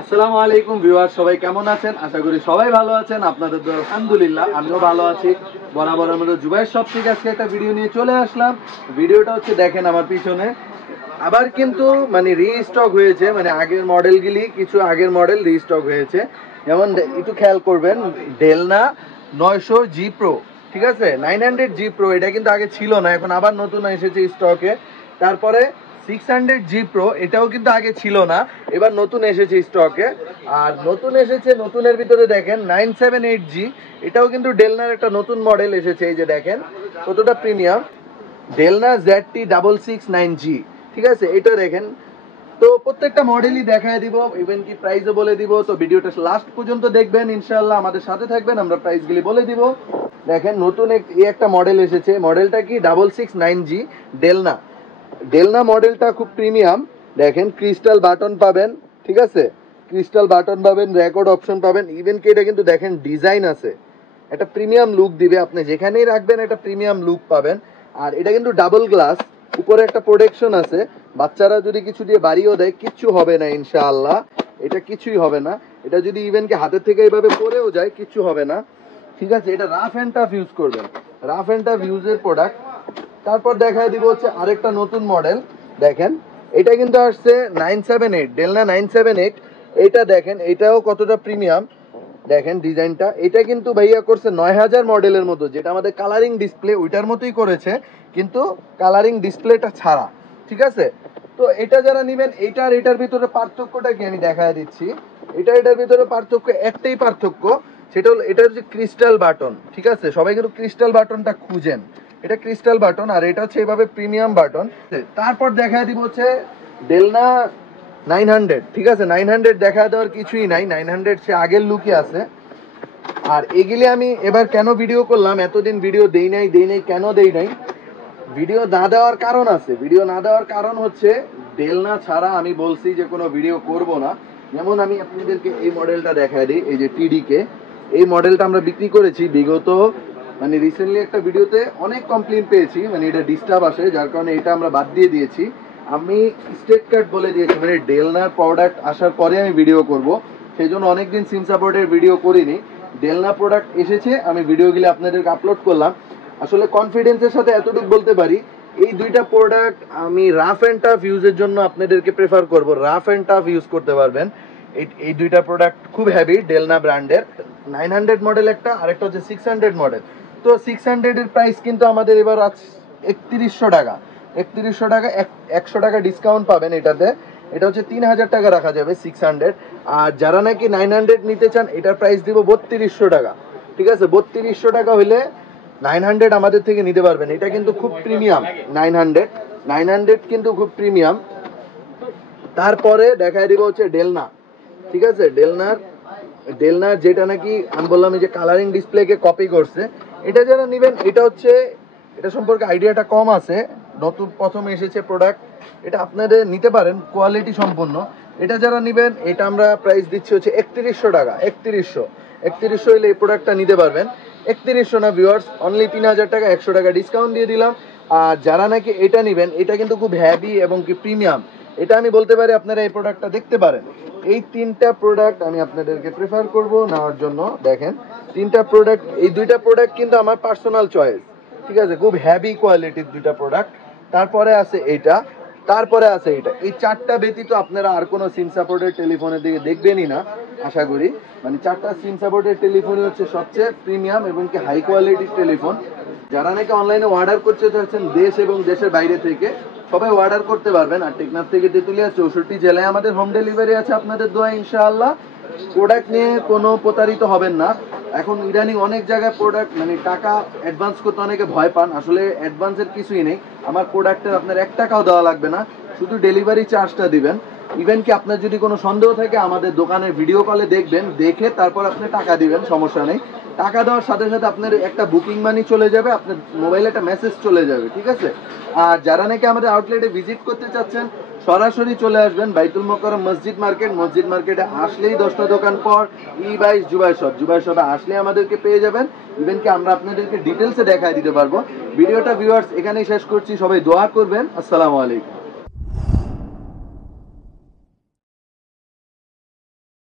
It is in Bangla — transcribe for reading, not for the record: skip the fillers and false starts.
আসসালামু আলাইকুম ভিউয়ার, সবাই কেমন আছেন? আশা করি সবাই ভালো আছেন। আপনাদের দোয়া আলহামদুলিল্লাহ আমিও ভালো আছি। বরাবর আমরা জুবাইর শপ থেকে আজকে একটা ভিডিও নিয়ে চলে আসলাম। ভিডিওটা হচ্ছে দেখেন আমার পিছনে আবার কিন্তু রিস্টক হয়েছে, আগের মডেলগুলি কিছু আগের মডেল রিস্টক হয়েছে। যেমন একটু খেয়াল করবেন, ডেলনা 900G Pro, ঠিক আছে, 900G Pro, এটা কিন্তু আগে ছিল না, এখন আবার নতুন এসেছে স্টকে। তারপরে 600G Pro, এটাও কিন্তু আগে ছিল না, এবার নতুন এসেছে স্টকে। আর নতুন এসেছে, নতুনের ভিতরে দেখেন 978G, এটাও কিন্তু ডেলনার একটা নতুন মডেল এসেছে। এই যে দেখেন কতটা প্রিমিয়াম, ডেলনা ZT669G, ঠিক আছে, এটা দেখেন। তো প্রত্যেকটা মডেলই দেখায় দিব, ইভেন কি প্রাইসও বলে দিব। তো ভিডিওটা লাস্ট পর্যন্ত দেখবেন ইনশাআল্লাহ, আমাদের সাথে থাকবেন, আমরা প্রাইসগুলি বলে দিব। দেখেন নতুন একটা মডেল এসেছে, মডেলটা কি 669G ডেলনা। ডেলনা মডেলটা খুব প্রিমিয়াম। দেখেন ক্রিস্টাল বাটন পাবেন, ঠিক আছে, ক্রিস্টাল বাটন পাবেন, রেকর্ড অপশন পাবেন, ইভেন কি এটা কিন্তু দেখেন ডিজাইন আছে, একটা প্রিমিয়াম লুক দিবে, আপনি যেখানেই রাখবেন একটা প্রিমিয়াম লুক পাবেন। আর এটা কিন্তু ডাবল গ্লাস, উপরে একটা প্রোটেকশন আছে, বাচ্চারা যদি কিছু দিয়ে বাড়িও দেয় কিচ্ছু হবে না ইনশাআল্লাহ, এটা কিছুই হবে না। এটা যদি ইভেন কি হাতের থেকে এইভাবে পড়েও যায় কিচ্ছু হবে না, ঠিক আছে। এটা রাফ অ্যান্ড টাফ ইউজ করবেন, রাফ অ্যান্ড টাফ ইউজের প্রোডাক্ট। তারপর দেখায় দিব হচ্ছে আরেকটা নতুন মডেল। দেখেন এটা কিন্তু আসছে 978, ডেলনা 978। এটা দেখেন, এটাও কতটা প্রিমিয়াম, দেখেন ডিজাইনটা। এটা কিন্তু ভাইয়া করছে 9000 মডেলের মতো, যেটা আমাদের কালারিং ডিসপ্লে ওইটার মতোই করেছে, কিন্তু কালারিং ডিসপ্লেটা ছাড়া, ঠিক আছে। তো এটা যারা নেবেন, এটার এটার ভিতরে পার্থক্যটা কি আমি দেখায় দিচ্ছি। এটার ভিতরে পার্থক্য একটাই পার্থক্য, সেটা হলো এটা হচ্ছে ক্রিস্টাল বাটন, ঠিক আছে। সবাই কিন্তু ক্রিস্টাল বাটনটা খুঁজেন, এটা ক্রিস্টাল বাটন, আর এটা হচ্ছে এভাবে প্রিমিয়াম বাটন। তারপর দেখায় দিব হচ্ছে ডেলনা 900, ঠিক আছে। 900 দেখা দেওয়ার কিছুই নাই, 900 সে আগের লুকই আছে। আর এগুলি আমি এবার কেন ভিডিও করলাম, এতদিন ভিডিও দেই নাই কেন দেই নাই, ভিডিও না দেওয়ার কারণ আছে। ভিডিও না দেওয়ার কারণ হচ্ছে ডেলনা ছাড়া আমি বলছি যে কোনো ভিডিও করব না। যেমন আমি আপনাদেরকে এই মডেলটা দেখায় দিই, এই যে টিডিকে, এই মডেলটা আমরা বিক্রি করেছি বিগত রিসেন্টলি একটা ভিডিওতে অনেক কমপ্লেন পেয়েছি, এটা ডিস্টার্ব আসে, যার কারণে এটা আমরা বাদ দিয়ে দিয়েছি। আমি স্টেট কার্ড বলে দিয়েছি, ডেলনার প্রোডাক্ট আসার পরে আমি ভিডিও করব, সেই জন্য অনেকদিন সিম সাপোর্টের ভিডিও করিনি। ডেলনা প্রোডাক্ট এসেছে, আমি ভিডিওগুলি আপনাদেরকে আপলোড করলাম। আসলে কনফিডেন্সের সাথে এতটুকু বলতে পারি, এই দুইটা প্রোডাক্ট আমি রাফ অ্যান্ড টাফ ইউজের জন্য আপনাদেরকে প্রেফার করব। রাফ অ্যান্ড টাফ ইউজ করতে পারবেন। এই দুইটা প্রোডাক্ট খুব হেভি, ডেলনা ব্র্যান্ডের। 900 মডেল একটা, আরেকটা হচ্ছে 600 মডেল। তো 600 এর প্রাইস কিন্তু আমাদের এবার আছে 3100 টাকা। 3100 টাকা, 100 টাকা ডিসকাউন্ট পাবেন এটাতে। এটা হচ্ছে 3000 টাকা রাখা যাবে 600। আর যারা নাকি 900 নিতে চান, এটার প্রাইস দিব 3200 টাকা, ঠিক আছে। 3200 টাকা হইলে 900 আমাদের থেকে নিতে পারবেন। এটা কিন্তু খুব প্রিমিয়াম, 900 কিন্তু খুব প্রিমিয়াম। তারপরে দেখায় দিব হচ্ছে ডেলনা, ঠিক আছে। ডেলনার যেটা নাকি আমি বললাম যে কালারিং ডিসপ্লেকে কপি করছে, এটা যারা নেবেন, এটা সম্পর্কে আইডিয়াটা কম আছে, নতুন প্রথম এসেছে প্রোডাক্ট, এটা আপনাদের নিতে পারেন কোয়ালিটি সম্পন্ন। এটা যারা নেবেন, এটা আমরা প্রাইস দিচ্ছি হচ্ছে 3100 টাকা। 3100 হলে এই প্রোডাক্টটা নিতে পারবেন। 3100 না ভিউয়ার্স, অনলি 3000 টাকা, 100 টাকা ডিসকাউন্ট দিয়ে দিলাম। আর যারা নাকি এটা নেবেন, এটা কিন্তু খুব হ্যাভি এবং কি প্রিমিয়াম, এটা আমি বলতে পারি আপনারা এই প্রোডাক্টটা দেখতে পারেন। এই তিনটা প্রোডাক্ট আমি আপনাদেরকে প্রেফার করব নেওয়ার জন্য। দেখেন তিনটা প্রোডাক্ট, এই দুইটা প্রোডাক্ট কিন্তু আমার পার্সোনাল চয়েস, ঠিক আছে, খুব হ্যাভি কোয়ালিটির দুইটা প্রোডাক্ট। তারপরে আছে এইটা, তারপরে আছে এইটা। এই চারটা ব্যতীত আপনারা আর কোনো সিম সাপোর্টের টেলিফোনের দিকে দেখবেনই না আশা করি। চারটা সিম সাপোর্টের টেলিফোনই হচ্ছে সবচেয়ে প্রিমিয়াম এবং কি হাই কোয়ালিটির টেলিফোন। যারা নাকি অনলাইনে অর্ডার করতে চাচ্ছেন দেশ এবং দেশের বাইরে থেকে, সবাই অর্ডার করতে পারবেন। আর টেকনাফ থেকে তেতুলিয়া 64 জেলায় আমাদের হোম ডেলিভারি আছে, আপনাদের দোয়া ইনশাআল্লাহ। প্রোডাক্ট নিয়ে কোনো প্রতারিত হবেন না। এখন ইদানিং অনেক জায়গায় প্রোডাক্ট টাকা অ্যাডভান্স করতে অনেকে ভয় পান, আসলে অ্যাডভান্সের কিছুই নেই। আমার প্রোডাক্টের আপনার 1 টাকাও দেওয়া লাগবে না, শুধু ডেলিভারি চার্জটা দিবেন। ইভেন কি আপনার যদি কোনো সন্দেহ থাকে, আমাদের দোকানের ভিডিও কলে দেখবেন, দেখে তারপর আপনি টাকা দিবেন, সমস্যা নেই। টাকা দেওয়ার সাথে সাথে আপনার একটা বুকিং মানি চলে যাবে, আপনার মোবাইলে একটা মেসেজ চলে যাবে, ঠিক আছে। আর যারা নাকি আমাদের আউটলেটে ভিজিট করতে চাচ্ছেন, সরাসরি চলে আসবেন বাইতুল মোকাররম মসজিদ মার্কেটে আসলেই 10টা দোকান পর ই-বাইস জুবাইর শপে আসলে আমাদেরকে পেয়ে যাবেন। ইভেন কি আমরা আপনাদেরকে ডিটেলসে দেখায় দিতে পারবো। ভিডিওটা ভিউয়ার্স এখানেই শেষ করছি, সবাই দোয়া করবেন। আসসালামু আলাইকুম।